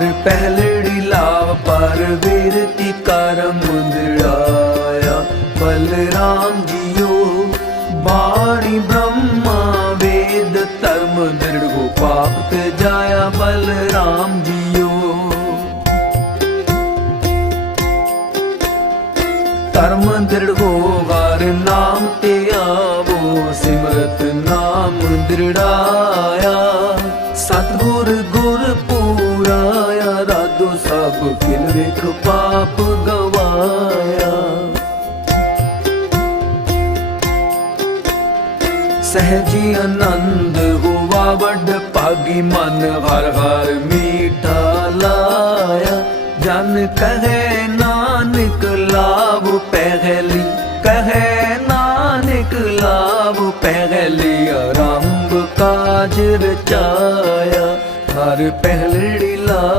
ਹਰ ਪਹਿਲੜੀ ਲਾਵ ਪਰ ਵੀਰਤੀ ਕਰਮ ਮੁੰਦਰਾਇਆ ਬਲਰਾਮ ਜੀਓ, ਬਾਣੀ ਬ੍ਰਹਮਾ, ਵੇਦ ਧਰਮ ਦ੍ਰਿੜਗੋ ਪਾਪ ਤੇ ਜਾਇਆ ਬਲਰਾਮ ਜੀਓ। ਧਰਮ ਦ੍ਰਿੜਗੋ ਵਾਰ ਨਾਮ ਤੇ ਆਵੋ, ਸਿਮਰਤ ਨਾਮ ਦ੍ਰਿੜਾਇਆ। ਸਤਗੁਰ ਗੁਰ ਪੂਰਾਇਆ ਰਾਦੋ ਸਭ ਕਿਨ ਵੇਖ ਪਾਪ ਗਵਾਇਆ। ਸਹਿਜੀ ਆਨੰਦ ਹੋਵਾ ਵੱਡ ਭਾਗੀ ਮਨ ਹਰ ਹਰ ਮੀਠਾ ਲਾਇਆ। ਜਨ ਕਹੇ ਨਾਨਕ ਲਾਭ ਪਹਿਲੀ, ਕਹੇ ਨਾਨਕ ਲਾਭ ਪਹਿਲੀ, ਆਰੰਭ ਕਾਜ ਰਚਾਇਆ। ਹਰ ਪਹਿਲੜੀ ਲਾ